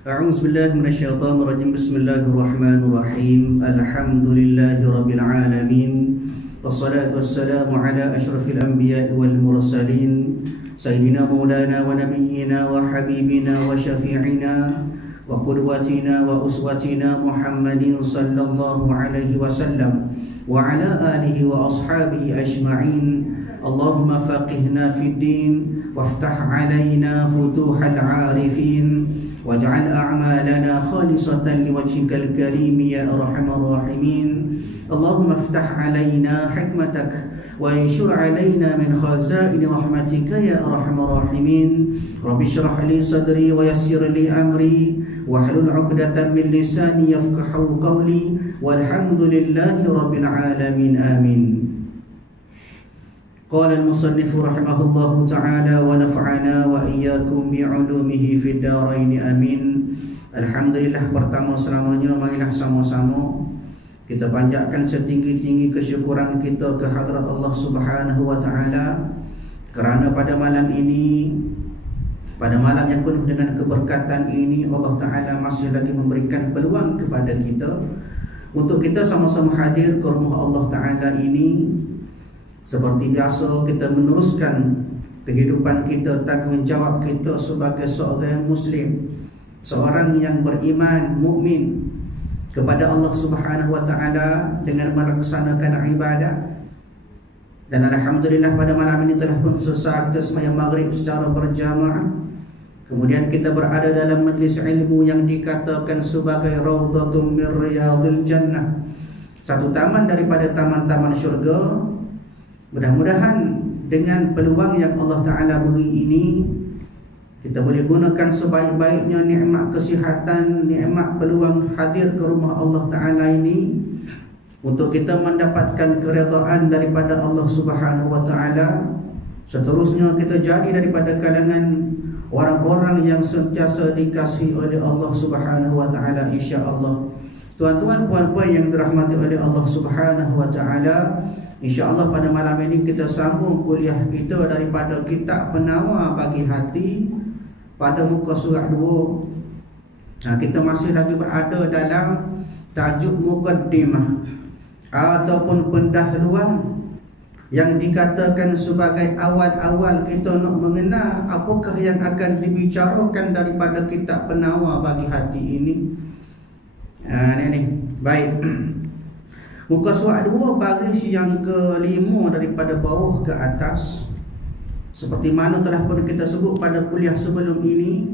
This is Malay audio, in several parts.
أعوذ بالله من الشيطان الرجيم. بسم الله الرحمن الرحيم. الحمد لله رب العالمين، والصلاة والسلام على أشرف الأنبياء والمرسلين سيدنا مولانا ونبينا وحبيبنا وشفيعنا وقدوتنا وأسوتنا محمد صلى الله عليه وسلم وعلى آله وأصحابه أجمعين. اللهم فقهنا في الدين وافتح علينا فتوح العارفين واجعل أعمالنا خالصة لوجهك الكريم يا أرحم الراحمين. اللهم افتح علينا حكمتك وانشر علينا من خزائن رحمتك يا أرحم الراحمين. رب اشرح لي صدري ويسر لي أمري واحلل عقدة من لساني يفقهوا قولي والحمد لله رب العالمين آمين. قال المصنف رحمه الله تعالى ونفعنا وإياكم بعلومه في الدارين آمين. Alhamdulillah, pertama selamanya marilah sama-sama kita panjatkan setinggi-tinggi kesyukuran kita ke hadrat Allah Subhanahu wa taala kerana pada malam ini, pada malam yang penuh dengan keberkatan ini, Allah taala masih lagi memberikan peluang kepada kita untuk kita sama-sama hadir ke rumah Allah taala ini. Seperti biasa, kita meneruskan kehidupan kita, tanggungjawab kita sebagai seorang Muslim, seorang yang beriman, mukmin kepada Allah Subhanahu wa taala dengan melaksanakan ibadah. Dan alhamdulillah pada malam ini telah pun selesai kita sembahyang maghrib secara berjamaah. Kemudian kita berada dalam majlis ilmu yang dikatakan sebagai raudhatun min riyadil jannah, satu taman daripada taman-taman syurga. Mudah-mudahan dengan peluang yang Allah Ta'ala beri ini, kita boleh gunakan sebaik-baiknya nikmat kesihatan, nikmat peluang hadir ke rumah Allah Ta'ala ini untuk kita mendapatkan keredaan daripada Allah Subhanahu Wa Ta'ala. Seterusnya kita jadi daripada kalangan orang-orang yang sentiasa dikasihi oleh Allah Subhanahu Wa Ta'ala, insya-Allah. Tuan-tuan, puan-puan yang dirahmati oleh Allah Subhanahu Wa Ta'ala, InsyaAllah pada malam ini kita sambung kuliah kita daripada kitab Penawar Bagi Hati pada muka surat 2. Kita masih lagi berada dalam tajuk muqaddimah ataupun pendahuluan yang dikatakan sebagai awal-awal kita nak mengenal apakah yang akan dibicarakan daripada kitab Penawar Bagi Hati ini. Ini baik. Muka surat 2 baris yang kelima daripada bawah ke atas. Seperti mana telah pernah kita sebut pada kuliah sebelum ini,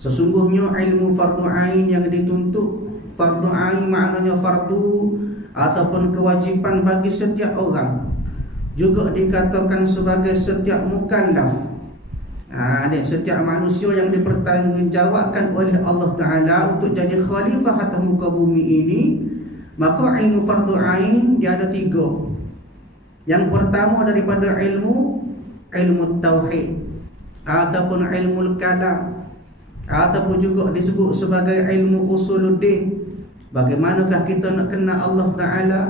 sesungguhnya ilmu fardu ain yang dituntut, fardu ain maknanya fardu ataupun kewajipan bagi setiap orang, juga dikatakan sebagai setiap mukallaf. Setiap manusia yang dipertanggungjawabkan oleh Allah Ta'ala untuk jadi khalifah atas muka bumi ini. Maka ilmu fardu ain dia ada 3. Yang pertama daripada ilmu tauhid ataupun ilmu kalam ataupun juga disebut sebagai ilmu usuluddin. Bagaimanakah kita nak kenal Allah Ta'ala,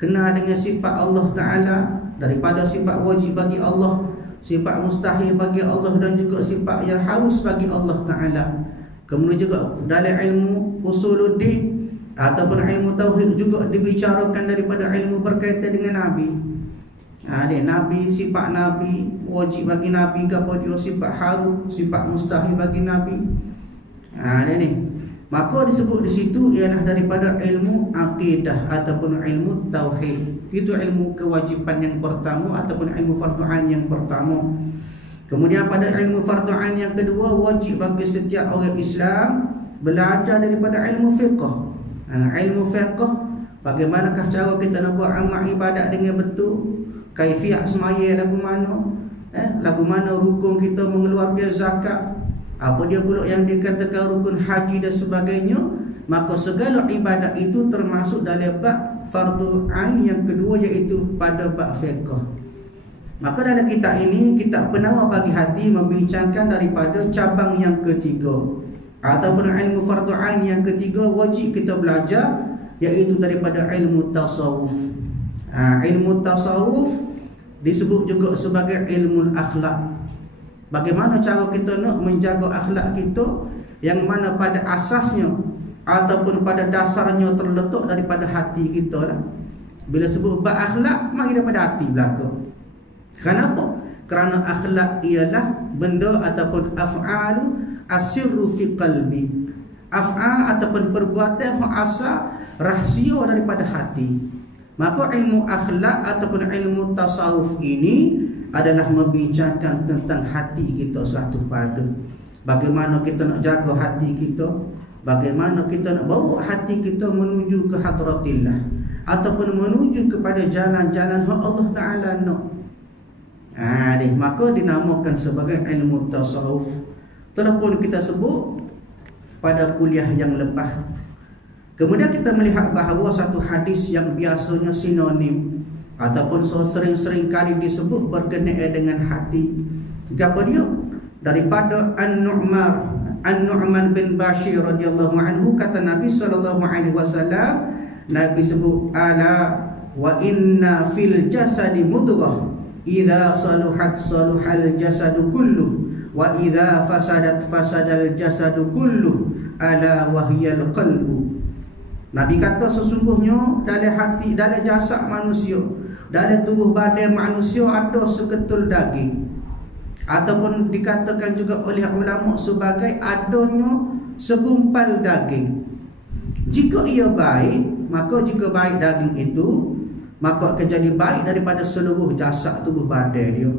kenal dengan sifat Allah Ta'ala, daripada sifat wajib bagi Allah, sifat mustahil bagi Allah, dan juga sifat yang harus bagi Allah Ta'ala. Kemudian juga dalam ilmu usuluddin ataupun ilmu tauhid juga dibicarakan daripada ilmu berkaitan dengan Nabi. Nabi, sifat Nabi, wajib bagi Nabi ke apa dia, sifat harus, sifat mustahil bagi Nabi. Maka disebut di situ ialah daripada ilmu akidah ataupun ilmu tauhid. Itu ilmu kewajipan yang pertama ataupun ilmu fardu ain yang pertama. Kemudian pada ilmu fardu ain yang kedua, wajib bagi setiap orang Islam belajar daripada ilmu fiqh. Ilmu fiqh, bagaimanakah cara kita nak buat amal ibadat dengan betul, kaifiat semaya lagu mana, lagu mana rukun kita mengeluarkan zakat, apa dia pula yang dikatakan rukun haji dan sebagainya. Maka segala ibadat itu termasuk dalam bab fardu ain yang kedua, iaitu pada bab fiqh. Maka dalam kitab ini, kitab Penawar Bagi Hati, membincangkan daripada cabang yang ketiga ataupun ilmu fardu ain yang ketiga wajib kita belajar, iaitu daripada ilmu tasawuf. Ilmu tasawuf disebut juga sebagai ilmu akhlak. Bagaimana cara kita nak menjaga akhlak kita, yang mana pada asasnya ataupun pada dasarnya terletak daripada hati kita lah. Bila sebut bab akhlak, mari daripada hati belaka. Kenapa? Kerana akhlak ialah benda ataupun af'alu asirru fi qalbi. Af'al ataupun perbuatan yang asal rahsia daripada hati. Maka ilmu akhlak ataupun ilmu tasawuf ini adalah membincangkan tentang hati kita satu pada. Bagaimana kita nak jaga hati kita, bagaimana kita nak bawa hati kita menuju ke hadratillah ataupun menuju kepada jalan-jalan Allah Ta'ala nak. Maka dinamakan sebagai ilmu tasawuf. Telah pun kita sebut pada kuliah yang lepas. Kemudian kita melihat bahawa satu hadis yang biasanya sinonim ataupun sering-sering kali disebut berkenaan dengan hati. Apa dia? Daripada An-Nu'man bin Bashir radhiyallahu anhu, kata Nabi sallallahu alaihi wasallam, Nabi sebut, ala wa inna fil jasadi mudghah idza saluhat saluhal jasadu kulluh wa idza fasadat fasadal jasadu kulluh ala wahyal qalbu. Nabi kata sesungguhnya dalam hati, dalam jasad manusia, dalam tubuh badan manusia ada seketul daging, ataupun dikatakan juga oleh ulama sebagai adanya segumpal daging. Jika ia baik, maka jika baik daging itu, maka akan jadi baik daripada seluruh jasad tubuh badan dia.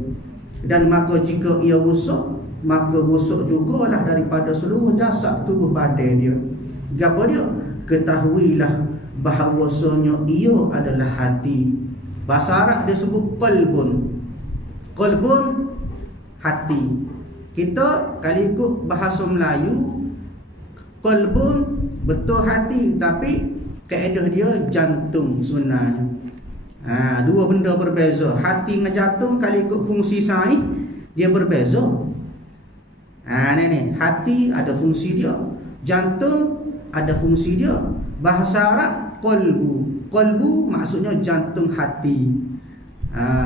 Dan maka jika ia rosak, maka rosak jugalah daripada seluruh jasad tubuh badan dia. Apa dia? Ketahuilah bahawasanya ia adalah hati. Bahasa Arab dia sebut qalbun. Qalbun, hati. Kita kalau ikut bahasa Melayu, qalbun betul hati, tapi kaedah dia jantung sebenarnya. Dua benda berbeza. Hati dengan jantung kalau ikut fungsi sains dia berbeza. Ni hati ada fungsi dia, jantung ada fungsi dia. Bahasa Arab qalbu. Qalbu maksudnya jantung hati.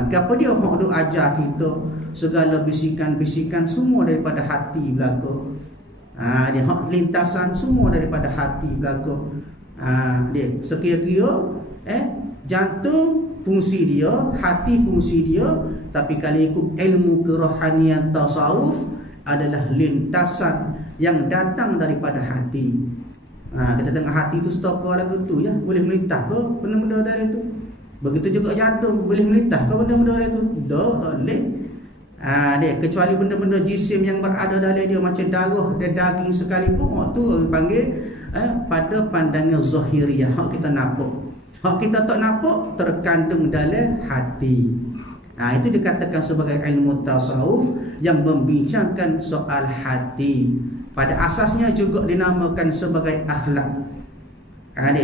Apa dia hok duk ajar kita? Segala bisikan-bisikan semua daripada hati belaka. Dia hok lintasan semua daripada hati belaka. Dia sekira-kira jantung fungsi dia, hati fungsi dia, tapi kalau ikut ilmu kerohanian tasawuf adalah lintasan yang datang daripada hati. Kita tengok hati tu stokor lagu tu ya, boleh melintah ke benda-benda dari itu. Begitu juga jantung boleh melintah ke benda-benda dari itu. Tak boleh. Dia kecuali benda-benda jisim yang berada dalam dia macam darah dan daging sekalipun, tu panggil pada pandangan zahiriyah, hak kita nampak. Hak kita tak nampak terkandung dalam hati. Itu dikatakan sebagai ilmu tasawuf yang membincangkan soal hati. Pada asasnya juga dinamakan sebagai akhlak.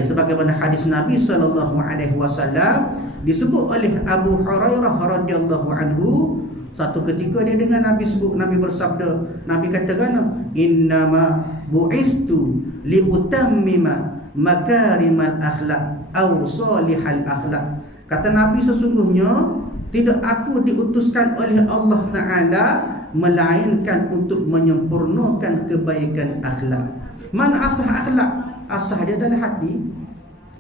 Sebagaimana hadis Nabi sallallahu alaihi wasallam disebut oleh Abu Hurairah radhiyallahu anhu, satu ketika dia dengar Nabi sebut, Nabi bersabda, Nabi katakan, innama bu'istu liutammima makarimal akhlak aw salihal akhlak. Kata Nabi, sesungguhnya tidak aku diutuskan oleh Allah Ta'ala melainkan untuk menyempurnakan kebaikan akhlak. Mana asah akhlak? Asah dia adalah hati.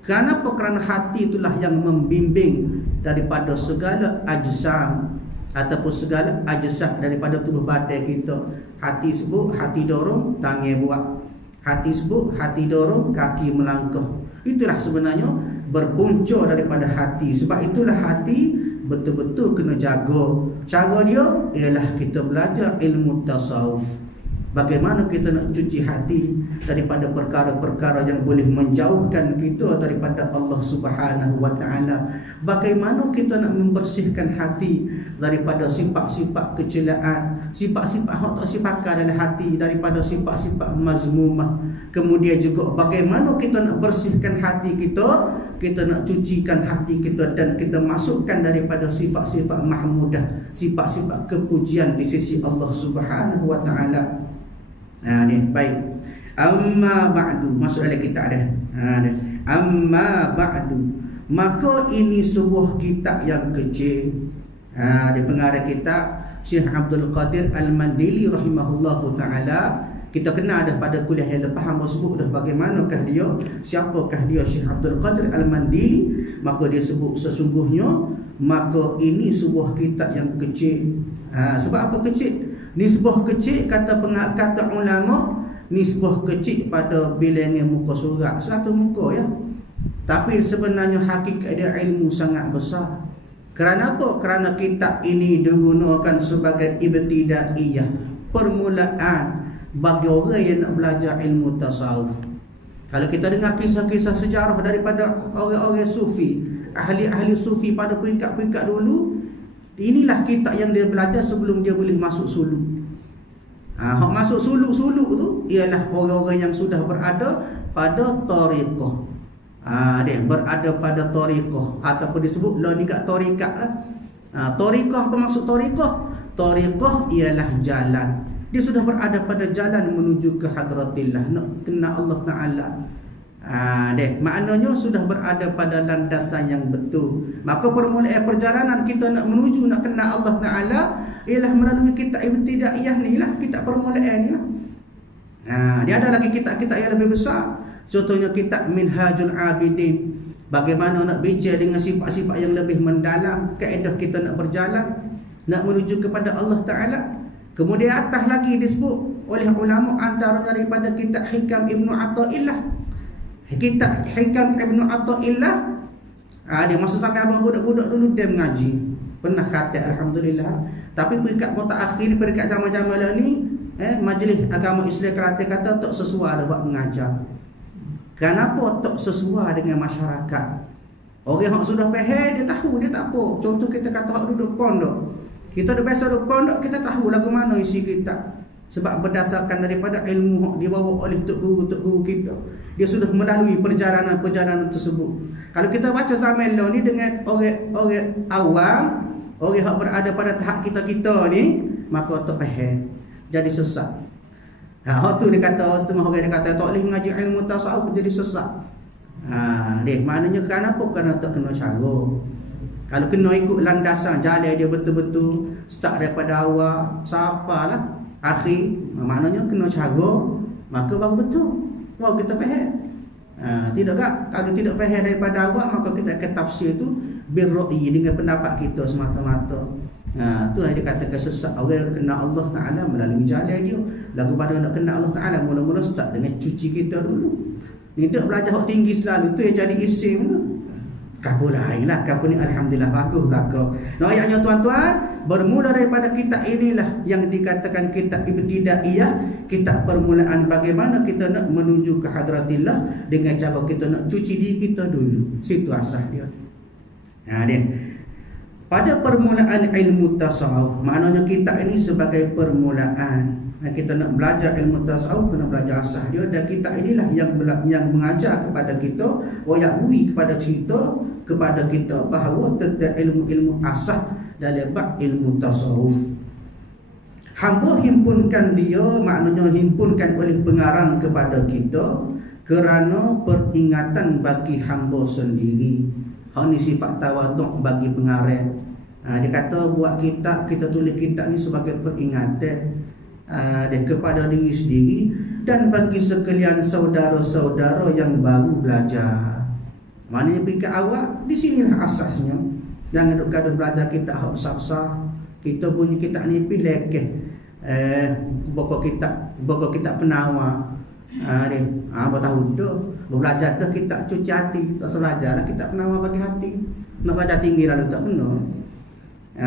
Kenapa? Kerana hati itulah yang membimbing daripada segala ajsam ataupun segala ajsam daripada tubuh badan kita. Hati sebut, hati dorong, tangan buat. Hati sebut, hati dorong, kaki melangkah. Itulah sebenarnya berpunca daripada hati. Sebab itulah hati betul-betul kena jaga. Cara dia ialah kita belajar ilmu tasawuf. Bagaimana kita nak cuci hati daripada perkara-perkara yang boleh menjauhkan kita daripada Allah Subhanahu wa Ta'ala. Bagaimana kita nak membersihkan hati daripada sifat-sifat kecelaan, sifat-sifat yang tak sifatkan dalam hati, daripada sifat-sifat mazmumah. Kemudian juga bagaimana kita nak bersihkan hati kita, kita nak cucikan hati kita dan kita masukkan daripada sifat-sifat mahmudah, sifat-sifat kepujian di sisi Allah Subhanahu wa Ta'ala. Ni baik. Amma ba'du, masuk dalam kitab dah. Amma ba'du, maka ini sebuah kitab yang kecil. Di pengarang kitab Syekh Abdul Qadir Al-Mandili rahimahullahu ta'ala. Kita kenal dah pada kuliah yang lepas, hamba sebut dah bagaimanakah dia, siapakah dia Syekh Abdul Qadir Al-Mandili. Maka dia sebut sesungguhnya maka ini sebuah kitab yang kecil. Sebab apa kecil? Nisbah kecil kata ulama, nisbah kecil pada bilangan muka surat 100 muka ya. Tapi sebenarnya hakikat dia ilmu sangat besar. Kerana apa? Kerana kitab ini digunakan sebagai ibtidaiyah, permulaan bagi orang yang nak belajar ilmu tasawuf. Kalau kita dengar kisah-kisah sejarah daripada orang-orang sufi, ahli-ahli sufi pada peringkat-peringkat dulu, inilah kitab yang dia belajar sebelum dia boleh masuk suluk. Hak masuk suluk-suluk tu ialah orang-orang yang sudah berada pada tariqah. Dia berada pada tariqah ataupun disebut ni kat tarikat lah. Tariqah, apa maksud tariqah? Tariqah ialah jalan. Dia sudah berada pada jalan menuju ke hadratillah, nak kenal Allah Ta'ala. Maknanya sudah berada pada landasan yang betul. Maka permulaan perjalanan kita nak menuju, nak kenal Allah Ta'ala ialah melalui kitab ibtidaiyah ni lah, kitab permulaan ni lah. Dia ada lagi kitab-kitab yang lebih besar. Contohnya kitab Minhajul Abidin, bagaimana nak bincang dengan sifat-sifat yang lebih mendalam, kaedah kita nak berjalan, nak menuju kepada Allah Ta'ala. Kemudian atas lagi disebut oleh ulama antaranya daripada kitab Hikam Ibnu Athaillah. Kitab Hikam Ibnu Athaillah, dia masa sampai abang budak-budak dulu dia mengaji, pernah khatam alhamdulillah. Tapi peringkat mutaakhir, peringkat zaman-zaman ni, majlis agama Islam Kelantan kata tak sesuai dah buat mengajar. Kenapa tak sesuai dengan masyarakat? Orang yang sudah faham dia tahu, dia tak apa. Contoh kita kata hak duduk pondok, kita dah biasa duduk pondok, kita tahu lagu mana isi kitab. Sebab berdasarkan daripada ilmu yang dibawa oleh tok guru kita, dia sudah melalui perjalanan-perjalanan tersebut. Kalau kita baca zaman lalu ni dengan orang awam, orang yang berada pada tahap kita ni, maka tak faham, jadi sesat. Tu dia kata, setengah orang dia kata tak boleh mengaji ilmu tasawuf jadi sesat. Maknanya kenapa? Kerana tak kena cara. Kalau kena ikut landasan jalan dia betul-betul, start daripada awal sampailah akhir, maknanya kena cara, maka baru betul, baru kita faham. Tidak tak? Kalau tidak faham daripada awal, maka kita akan tafsir tu birra'i, dengan pendapat kita semata-mata. Tu yang dikatakan sesat. Orang kenal Allah Ta'ala melalui jalan dia. Lagu pada nak kenal Allah Ta'ala, mula-mula start dengan cuci kita dulu. Ni tak belajar hak tinggi selalu, tu yang jadi isim tu. Kapul lain lah, kapul ni alhamdulillah bagus belakang. Ayatnya tuan-tuan, bermula daripada kitab inilah yang dikatakan kitab ibtidaiyah, kitab permulaan bagaimana kita nak menuju ke hadratillah dengan cara kita nak cuci diri kita dulu. Situ asas dia. Dia pada permulaan ilmu tasawuf, maknanya kitab ini sebagai permulaan. Kita nak belajar ilmu tasawuf, kena belajar asas dia. Dan kitab inilah yang mengajar kepada kita, wayahwi kepada kita bahawa tentang ilmu-ilmu asas dalam bab ilmu tasawuf. Hamba himpunkan dia, maknanya himpunkan oleh pengarang kepada kita kerana peringatan bagi hamba sendiri. Hal ni sifat tawaduk bagi pengarang. Dia kata buat kitab, kita tulis kitab ni sebagai peringatan kepada diri sendiri dan bagi sekalian saudara-saudara yang baru belajar. Maknanya peringkat awal, di sinilah asasnya. Jangan duk gaduh belajar kitab hak besar-besar. Kita punya kitab nipis lekeh. Buku kitab penawar. Apa tahu tu belajar dah kitab cuci hati, tak belajar lah kitab penawar bagi hati. Nak belajar tinggi lalu tak kena.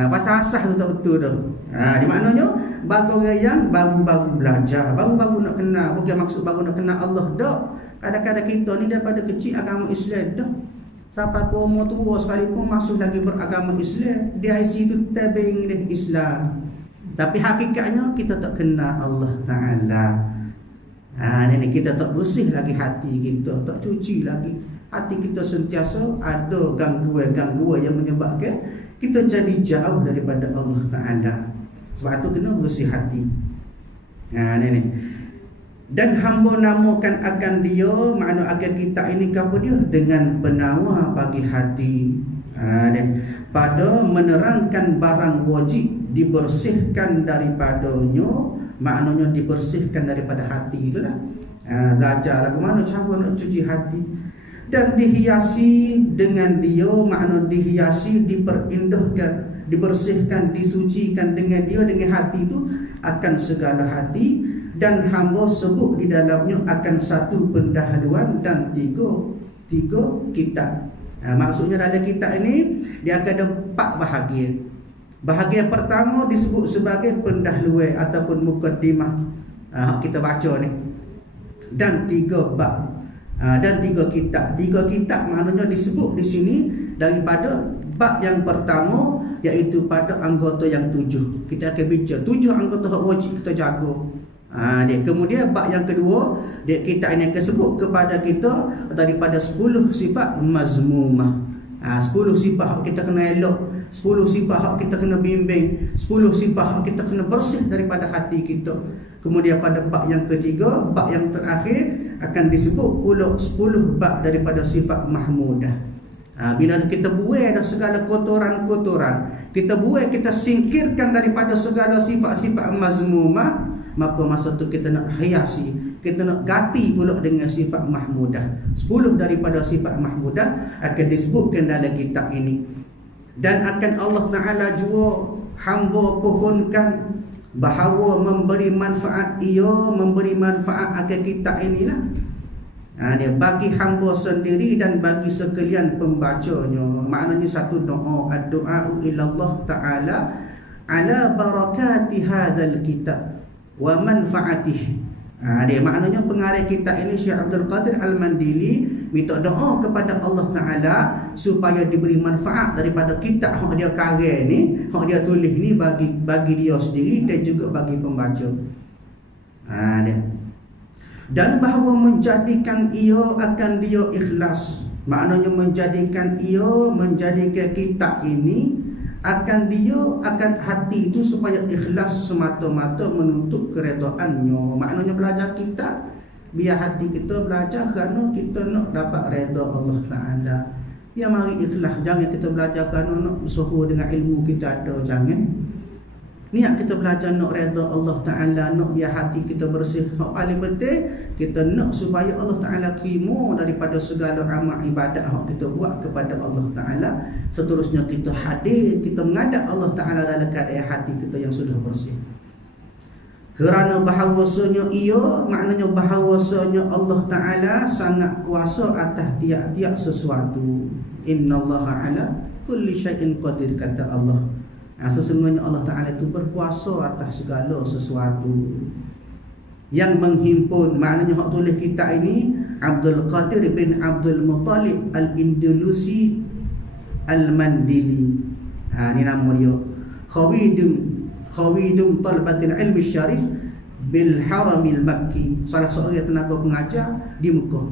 Pasal asas tu tak betul tu. Di maknanya bagi orang yang baru-baru belajar, baru-baru nak kenal, bukan maksud baru nak kenal Allah dah. Kadang-kadang kita ni daripada kecil agama Islam dah. Sampai ke umur tua sekalipun masuk lagi beragama Islam, dia isi tu tabing dengan Islam. Tapi hakikatnya kita tak kenal Allah Ta'ala. Ini kita tak bersih lagi hati kita, tak cuci lagi. Hati kita sentiasa ada gangguan-gangguan yang menyebabkan kita jadi jauh daripada Allah Ta'ala. Sebab tu kena bersih hati. Ini. Dan hamba namakan akan dia, makna akan kita ini apa dia? Dengan penawar bagi hati. Pada menerangkan barang wajib dibersihkan daripadanya, maknanya dibersihkan daripada hati itulah. Belajar lagu mana cara nak cuci hati, dan dihiasi dengan dia, makna dihiasi, diperindahkan, dibersihkan, disucikan dengan dia, dengan hati itu akan segala hati, dan hamba sebut di dalamnya akan satu pendahuluan dan tiga kitab. Maksudnya dalam kitab ini dia akan ada 4 bahagian. Bahagian pertama disebut sebagai pendahuluan ataupun mukaddimah, kita baca ni, dan 3 bab, dan 3 kitab. 3 kitab maknanya disebut di sini daripada bab yang pertama, iaitu pada anggota yang 7. Kita akan bincang 7 anggota hak wajib kita jaga. Kemudian bab yang kedua, kitab ini akan sebut kepada kita daripada 10 sifat mazmumah. 10 sifat hak kita kena elok, 10 sifat hak kita kena bimbing, 10 sifat hak kita kena bersih daripada hati kita. Kemudian pada bab yang ketiga, bab yang terakhir, akan disebut pula 10 bab daripada sifat mahmudah. Bila kita buai dah segala kotoran-kotoran, kita buai, kita singkirkan daripada segala sifat-sifat mazmumah, maka masa tu kita nak hiasi, kita nak ganti pula dengan sifat mahmudah. 10 daripada sifat mahmudah akan disebutkan dalam kitab ini. Dan akan Allah Ta'ala jua hamba pohonkan bahawa memberi manfaat, ia memberi manfaat akan kitab inilah. Dia bagi hamba sendiri dan bagi sekalian pembacanya. Maknanya satu doa, ad-du'a ilallah Ta'ala ala barakati hadzal kitab wa manfaatih. Dia maknanya pengarang kitab ini Syekh Abdul Qadir Al-Mandili minta doa kepada Allah Ta'ala supaya diberi manfaat daripada kitab yang dia karang ni, yang dia tulis ni, bagi dia sendiri dan juga bagi pembaca. Dan bahawa menjadikan ia akan dia ikhlas, maknanya menjadikan kitab ini akan hati itu supaya ikhlas semata-mata menuntut keredaannya. Maknanya belajar kitab biar hati kita belajar kerana kita nak dapat redha Allah Ta'ala. Ya, mari ikhlas. Jangan kita belajar kerana nak suhu dengan ilmu kita ada. Jangan. Niat kita belajar nak redha Allah Ta'ala, nak biar hati kita bersih. Yang paling penting, kita nak supaya Allah Ta'ala terima daripada segala amal ibadat yang kita buat kepada Allah Ta'ala. Seterusnya kita hadir, kita menghadap Allah Ta'ala dalam keadaan hati kita yang sudah bersih. Kerana bahawasanya maknanya bahawasanya Allah Ta'ala sangat kuasa atas tiap-tiap sesuatu. Innallaha ala kulli syai'in qadir, kata Allah. Sesungguhnya Allah Ta'ala itu berkuasa atas segala sesuatu. Yang menghimpun, maknanya hak tulis kitab ini Abdul Qadir bin Abdul Muttalib Al-Indalusi Al-Mandili. Ini nama dia. Khawidum Talbatil Ilmi Syarif Bil Haramil Makki. Salah seorang tenaga pengajar di Mekah,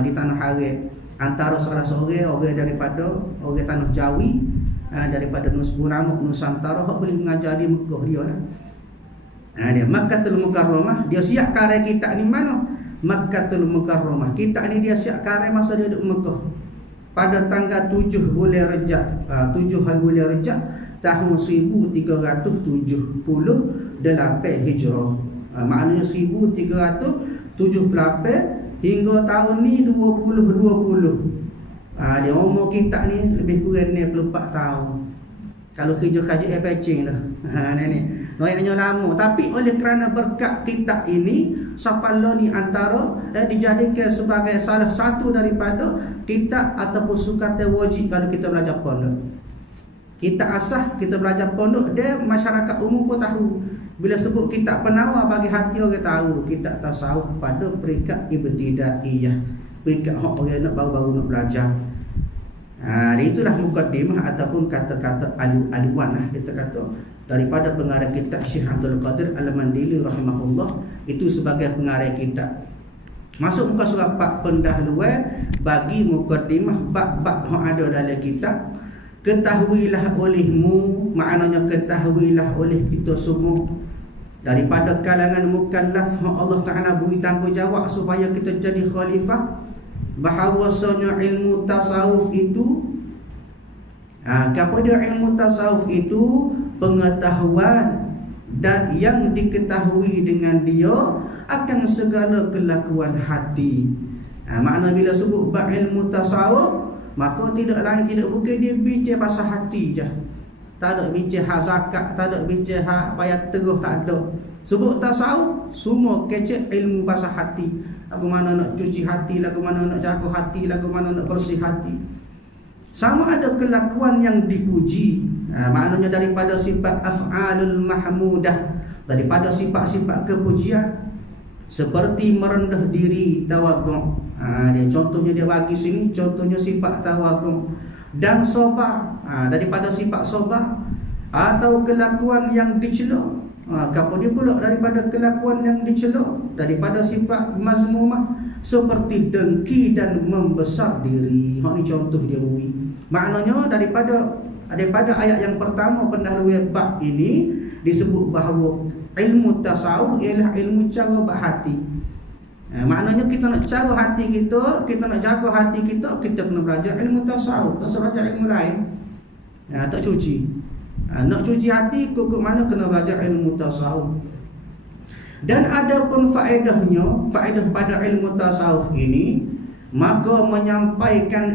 di Tanah Haram. Antara salah seorang orang daripada orang Tanah Jawi, daripada Nusantara, hak boleh mengajar di Mekah dia lah. Dia Makkatul Mukarramah. Dia siap karya kitab ni mana? Makkatul Mukarramah. Kitab ni dia siap karya masa dia duduk Mekah pada tanggal 7 bulan Rejab, 7 hari bulan Rejab tahun 1378 Hijrah. Maknanya 1378 hingga tahun ni 2020. Dia umur kitab ni lebih kurang 64 tahun. Kalau kerja kaji pacing dah. Ni noyaknya lama, tapi oleh kerana berkat kitab ini, sapala ni antara dijadikan sebagai salah satu daripada kitab ataupun sukatan wajib kalau kita belajar pondok. Kitab asah kita belajar pondok, dia masyarakat umum pun tahu. Bila sebut kitab penawar, bagi hati orang tahu kitab tasawuf pada peringkat ibtidaiyah, peringkat orang nak baru-baru nak belajar. Itulah mukaddimah ataupun kata-kata aluan lah kita kata daripada pengarang kitab Syekh Abdul Qadir Al-Mandili rahimahullah. Itu sebagai pengarang kitab. Masuk muka surat 4 pendahuluan bagi mukaddimah bab-bab yang ada dalam kitab. Ketahuilah olehmu, maknanya ketahuilah oleh kita semua daripada kalangan mukallaf yang Allah Ta'ala beri tanggungjawab supaya kita jadi khalifah, bahawasanya ilmu tasawuf itu apa dia ilmu tasawuf itu? pengetahuan dan yang diketahui dengan dia akan segala kelakuan hati. Makna bila sebut bab ilmu tasawuf, maka tidak lain tidak bukan dia bincang pasal hati je. Tak ada bincang hak zakat, tak ada bincang hak payah terus, tak ada. Sebut tasawuf, semua kecek ilmu pasal hati. Lagu mana nak cuci hati, lagu mana nak jaga hati, lagu mana nak bersih hati. Sama ada kelakuan yang dipuji, maknanya daripada sifat af'alul mahmudah, daripada sifat-sifat kepujian, seperti merendah diri, tawadhu'. Contohnya dia bagi sini, contohnya sifat tawadhu'. Dan sabar, daripada sifat sabar. Atau kelakuan yang dicela, apa dia pula daripada kelakuan yang dicela, daripada sifat mazmumah, seperti dengki dan membesar diri. Ini contoh dia beri. Maknanya daripada ayat yang pertama pendahuluan bab ini disebut bahawa ilmu tasawuf ialah ilmu cara berhati. Maknanya kita nak cara hati kita, kita nak jaga hati kita, kita kena belajar ilmu tasawuf. Tak belajar ilmu lain, tak cuci. Nak cuci hati kukuk mana kena belajar ilmu tasawuf. Dan ada pun faedahnya, faedah pada ilmu tasawuf ini, maka menyampaikan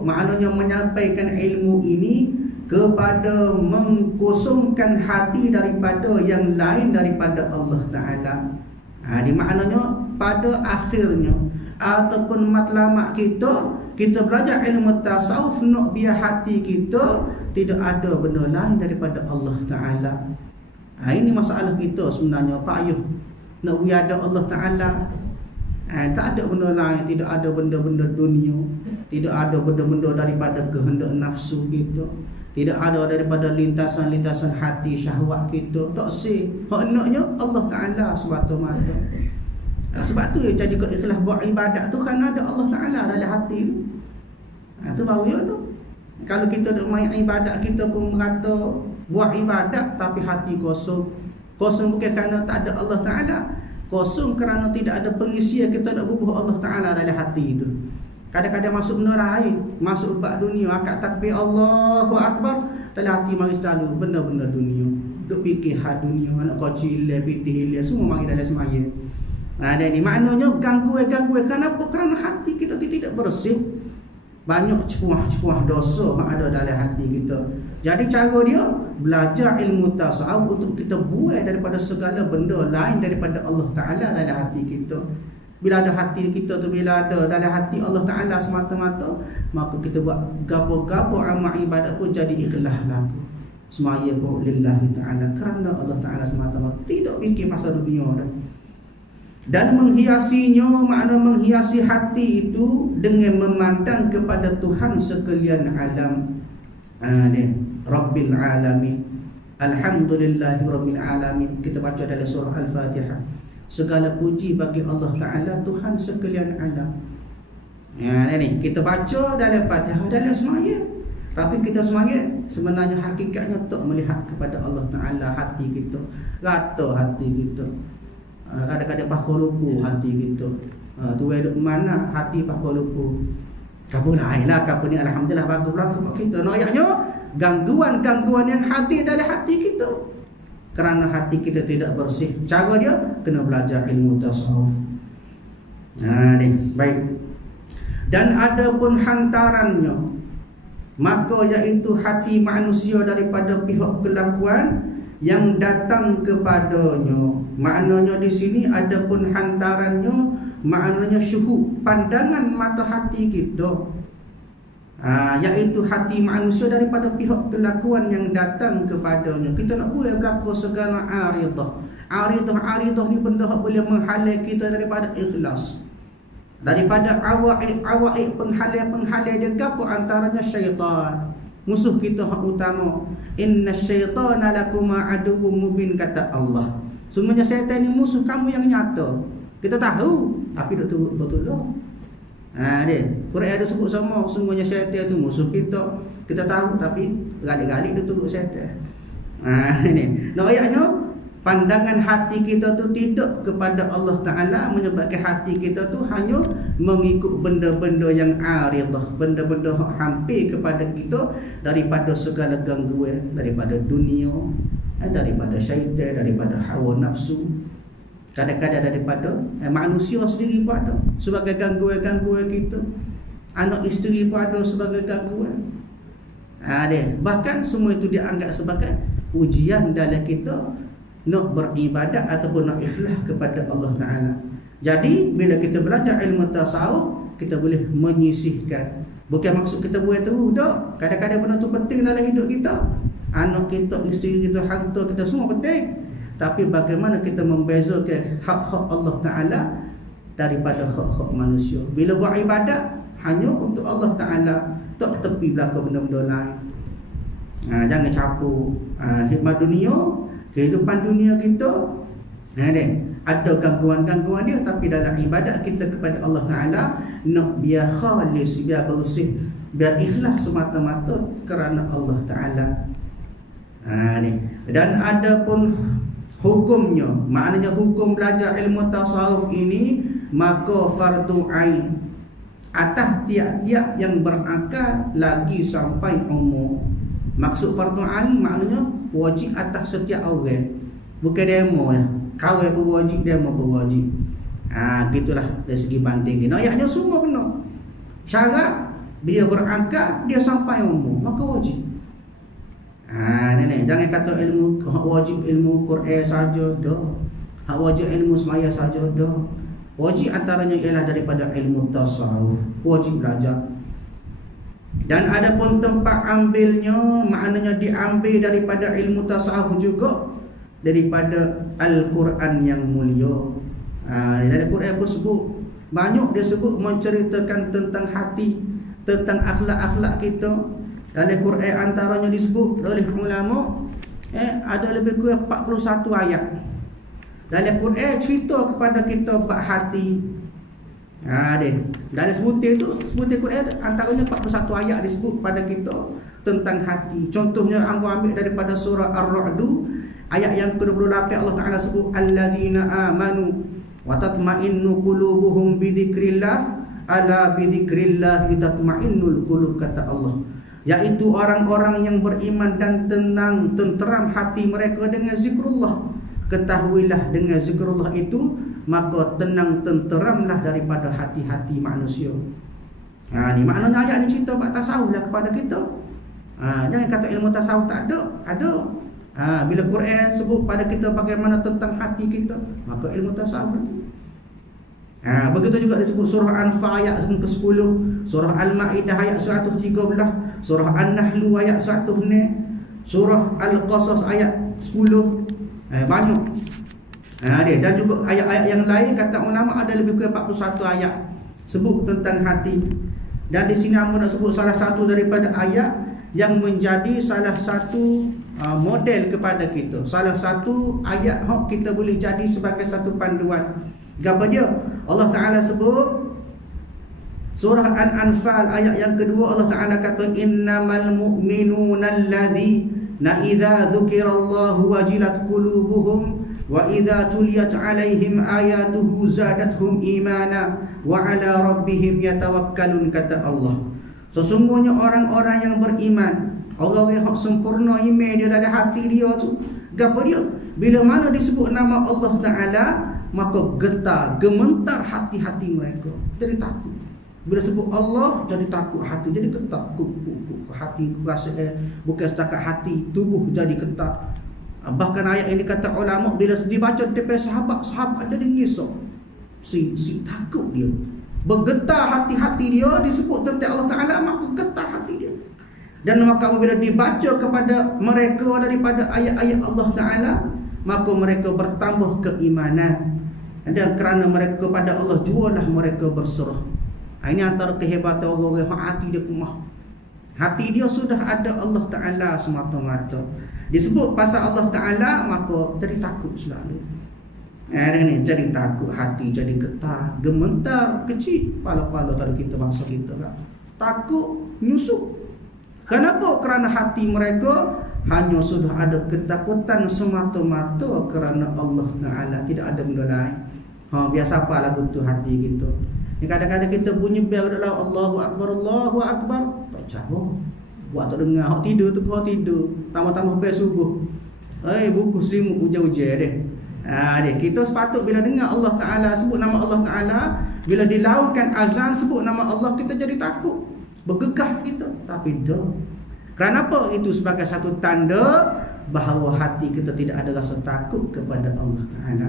maknanya menyampaikan ilmu ini kepada mengkosongkan hati daripada yang lain daripada Allah Ta'ala. Di maknanya pada akhirnya ataupun matlamat kita belajar ilmu tasawuf nak biar hati kita tidak ada benda lain daripada Allah Ta'ala. Ini masalah kita sebenarnya, payah nak biar ada Allah Ta'ala. Tak ada benda lain, tidak ada benda-benda dunia, tidak ada benda-benda daripada kehendak nafsu kita, tidak ada daripada lintasan-lintasan hati syahwat kita. Tak sih, hak naknya Allah Ta'ala semata-mata. Sebab tu jadi ikhlas buat ibadat tu kerana ada Allah Ta'ala dalam hati tu. Tu baru ya tu. Kalau kita nak main ibadat, kita pun merata buat ibadat tapi hati kosong. Kosong bukan kerana tak ada Allah Ta'ala, kosong kerana tidak ada pengisian kita nak bubuh Allah Ta'ala dalam hati itu. Kadang-kadang masuk benda lain, masuk bab dunia, akad takbir Allahu Akbar, dalam hati mari selalu benda-benda dunia. Duk fikir hal dunia, anak kecil, pitih, semua mari dalam semaya. Dan ini maknanya gangguan. Kenapa? Kerana hati kita tidak bersih. Banyak cepuah dosa yang ada dalam hati kita. Jadi cara dia belajar ilmu tasawuf untuk kita buai daripada segala benda lain daripada Allah Ta'ala dalam hati kita. Bila ada hati kita tu, bila ada dalam hati Allah Ta'ala semata-mata, maka kita buat gapo-gapo amal ibadat pun jadi ikhlas laku. Semaya pun lillahi ta'ala, kerana Allah Ta'ala semata-mata, tidak fikir pasal dunia dah. Dan menghiasinya, makna menghiasi hati itu dengan memandang kepada Tuhan sekalian alam. Rabbil alamin, alhamdulillahi rabbil alamin. Kita baca dalam surah Al-Fatihah, segala puji bagi Allah Ta'ala, Tuhan sekalian alam. Ini kita baca dalam Fatihah, dalam semaya. Tapi kita semaya sebenarnya hakikatnya tak melihat kepada Allah Ta'ala. Hati kita rata, hati kita kadang-kadang pakau lupu hati kita. Tu duduk mana hati pakau lupu. Kamu lain lah, kamu ni alhamdulillah bagus belakang kita. Noyaknya gangguan-gangguan yang hadir dalam hati kita kerana hati kita tidak bersih. Cara dia kena belajar ilmu tasawuf. Ni baik. Dan ada pun hantarannya, maka iaitu hati manusia daripada pihak kelakuan yang datang kepadanya. Maknanya di sini ada pun hantarannya, maknanya syuhud, pandangan mata hati kita, iaitu hati manusia daripada pihak kelakuan yang datang kepadanya. Kita nak boleh berlaku segala aridah. Aridah ni benda yang boleh menghalang kita daripada ikhlas, daripada awa'ik penghalang dia. Apa antaranya syaitan, musuh kita yang utama. Inna syaitana lakuma aduwwum mubin, kata Allah. Semuanya syaitan ni musuh kamu yang nyata. Kita tahu tapi tak turut betul. Dia Quran ada sebut sama, semuanya syaitan tu musuh kita. Kita tahu tapi galik-galik dia turut syaitan. Ini nak ayatnya pandangan hati kita tu tidak kepada Allah Ta'ala, menyebabkan hati kita tu hanya mengikut benda-benda yang aridah, benda-benda hampir kepada kita daripada segala gangguan, daripada dunia, daripada syaitan, daripada hawa nafsu, kadang-kadang daripada manusia sendiri pun ada sebagai gangguan-gangguan kita, anak isteri pun ada sebagai gangguan. Bahkan semua itu dianggap sebagai ujian dalam kita nak beribadat ataupun nak ikhlas kepada Allah Ta'ala. Jadi bila kita belajar ilmu tasawuf, kita boleh menyisihkan. Bukan maksud kita buat terus dah. Kadang-kadang benda tu penting dalam hidup kita. Anak kita, isteri kita, harta kita, semua penting. Tapi bagaimana kita membezakan hak-hak Allah Ta'ala daripada hak-hak manusia. Bila buat ibadat hanya untuk Allah Ta'ala, tak tepi belakang benda-benda lain. Jangan campur hikmat dunia, kehidupan dunia kita. Ada gangguan-gangguan dia, tapi dalam ibadat kita kepada Allah Ta'ala nak biar khalis, biar bersih, biar ikhlas semata-mata kerana Allah Ta'ala. Dan ada pun hukumnya, maknanya hukum belajar ilmu tasawuf ini maka fardu ain atas tiap-tiap yang berakal lagi sampai umur. Maksud fardu ain maknanya wajib atas setiap orang, bukan demo ya. Kawin pun wajib, demo pun wajib. Gitulah dari segi banding. Ayatnya semua benar. Syarat dia berakal, dia sampai umur, maka wajib. Jangan kata ilmu wajib ilmu Quran saja dah. Hak wajib ilmu semaya saja dah. Wajib antaranya ialah daripada ilmu tasawuf, wajib belajar. Dan ada pun tempat ambilnya, maknanya diambil daripada ilmu tasawuf juga daripada Al-Quran yang mulia. Dalam Quran pun sebut banyak, dia sebut menceritakan tentang hati, tentang akhlak-akhlak kita. Dalam Quran antaranya disebut oleh ulama ada lebih kurang 41 ayat. Dalam Quran cerita kepada kita bab hati. Dalam sebutir Quran antaranya 41 ayat disebut kepada kita tentang hati. Contohnya ambil daripada surah Ar-Ra'd ayat yang ke-28, Allah Ta'ala sebut alladzina amanu wa tatma'innu qulubuhum bi dzikrillah ala bi dzikrillah tatma'innul qulub, kata Allah, yaitu orang-orang yang beriman dan tenang, tenteram hati mereka dengan zikrullah. Ketahuilah dengan zikrullah itu maka tenang tenteramlah daripada hati-hati manusia. Ni maknanya ayat ni cerita bab tasawuf lah kepada kita. Jangan kata ilmu tasawuf tak ada. Ada. Bila Quran sebut pada kita bagaimana tentang hati kita, maka ilmu tasawuf. Begitu juga disebut surah Anfal ayat ke-10, surah Al-Maidah ayat 113, surah An-Nahl ayat 106, surah Al-Qasas ayat 10. Banyak. Dan juga ayat-ayat yang lain kata ulama ada lebih kurang 41 ayat sebut tentang hati. Dan di sini aku nak sebut salah satu daripada ayat yang menjadi salah satu model kepada kita. Salah satu ayat yang kita boleh jadi sebagai satu panduan. Apa dia? Allah Ta'ala sebut surah Al-Anfal ayat yang kedua, Allah Ta'ala kata innamal mu'minuna alladzina idza dzukirallahu wajilat qulubuhum wa idza tuliyat alaihim ayatuhu zadatuhum imana wa ala rabbihim yatawakkalun, kata Allah. Sesungguhnya orang-orang yang beriman, orang yang sempurna iman dia dalam hati dia tu, apa dia? Bila mana disebut nama Allah Ta'ala, maka getar, gementar hati-hati mereka, jadi takut. Bila sebut Allah, jadi takut hati, jadi getar. Hati rasa bukan setakat hati, tubuh jadi getar. Bahkan ayat ini kata ulama bila dibaca daripada sahabat-sahabat jadi risau. Si takut dia. Bergetar hati-hati dia, disebut tentang Allah Ta'ala, maka getar hati dia. Dan maka apabila dibaca kepada mereka daripada ayat-ayat Allah Ta'ala, maka mereka bertambah keimanan. Dan kerana mereka kepada Allah jualah mereka berserah. Ini antara kehebatan orang-orang yang hati dia kumah. Hati dia sudah ada Allah Ta'ala semata-mata. Disebut pasal Allah Ta'ala, maka jadi takut selalu. Jadi takut, hati jadi getar, gementar, kecil pala-pala kalau kita bangsa kita kan. Takut, nyusuk. Kenapa? Kerana hati mereka hanya sudah ada ketakutan semata-mata kerana Allah Ta'ala, tidak ada benda lain. Biasa apa lagu tu hati kita. Ni kadang-kadang kita bunyi bel dalam Allahu Akbar, Allahu Akbar, tak jawab. Buat tak dengar, hak tidur tu kau tidur. Tambah-tambah bel subuh. Buku selimut ujar-ujar deh. Kita sepatut bila dengar Allah Ta'ala, sebut nama Allah Ta'ala, bila dilaungkan azan sebut nama Allah, kita jadi takut, bergegah kita. Tapi dah, kerana apa? Itu sebagai satu tanda bahawa hati kita tidak ada rasa takut kepada Allah Ta'ala.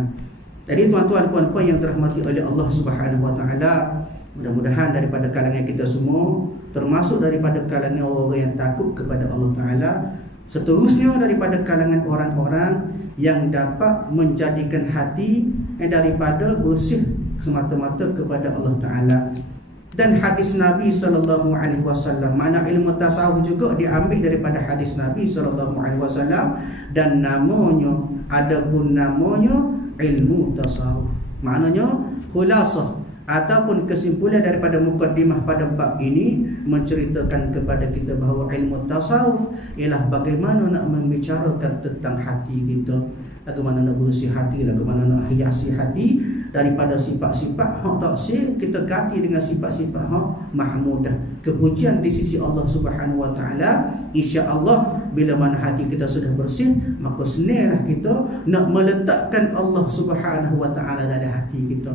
Jadi tuan-tuan, puan-puan yang dirahmati oleh Allah Subhanahu Wa Ta'ala, mudah-mudahan daripada kalangan kita semua, termasuk daripada kalangan orang yang takut kepada Allah Ta'ala, seterusnya daripada kalangan orang-orang yang dapat menjadikan hati daripada bersih semata-mata kepada Allah Ta'ala. Dan hadis Nabi SAW, makna ilmu tasawuf juga diambil daripada hadis Nabi SAW, dan namanya, adapun namanya ilmu tasawuf. Maknanya khulasah ataupun kesimpulan daripada mukaddimah pada bab ini menceritakan kepada kita bahawa ilmu tasawuf ialah bagaimana nak membicarakan tentang hati kita, bagaimana nak bersih hati, bagaimana nak hiasi hati daripada sifat-sifat hak taksir, kita ganti dengan sifat-sifat hak mahmudah, kepujian di sisi Allah Subhanahu Wa Ta'ala. Insya-Allah bila mana hati kita sudah bersih, maka senanglah kita nak meletakkan Allah Subhanahu Wa Ta'ala dalam hati kita.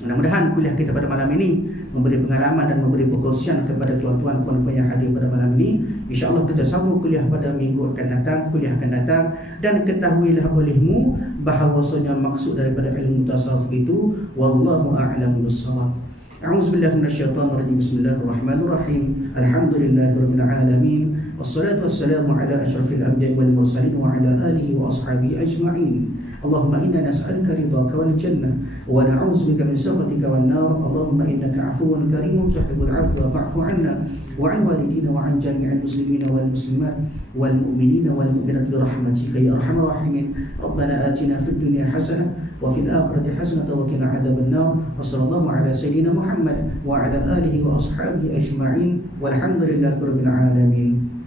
Mudah-mudahan kuliah kita pada malam ini memberi pengalaman dan memberi perkongsian kepada tuan-tuan puan-puan yang hadir pada malam ini. InsyaAllah kita sambung kuliah pada minggu akan datang, kuliah akan datang. Dan ketahuilah olehmu bahawasanya maksud daripada ilmu tasawuf itu wallahu a'lamu bis-shawab. A'udzubillahi minasyaitonirrajim. Bismillahirrahmanirrahim. Alhamdulillahirabbil alamin. Wassalatu wassalamu ala asyrafil anbiya'i wal mursalin wa ala alihi wa ashabihi ajma'in. Allahumma inna nas'aluka ridhaka wal jannah wa na'udzubika min sakhatika wan nar. Allahumma innaka 'afuwun karimun tuhibbul 'afwa fa'fu 'anna wa 'an walidina wa 'an jami'il muslimina wal muslimat wal mu'minina wal mu'minat bi rahmatika ya arhamar rahimin. Rabbana atina fid dunya hasanah wa fil akhirati hasanah wa qina 'adzaban nar. Wa sallallahu ala sayyidina Muhammad wa ala alihi wa ashabihi ajma'in walhamdulillahi rabbil alamin.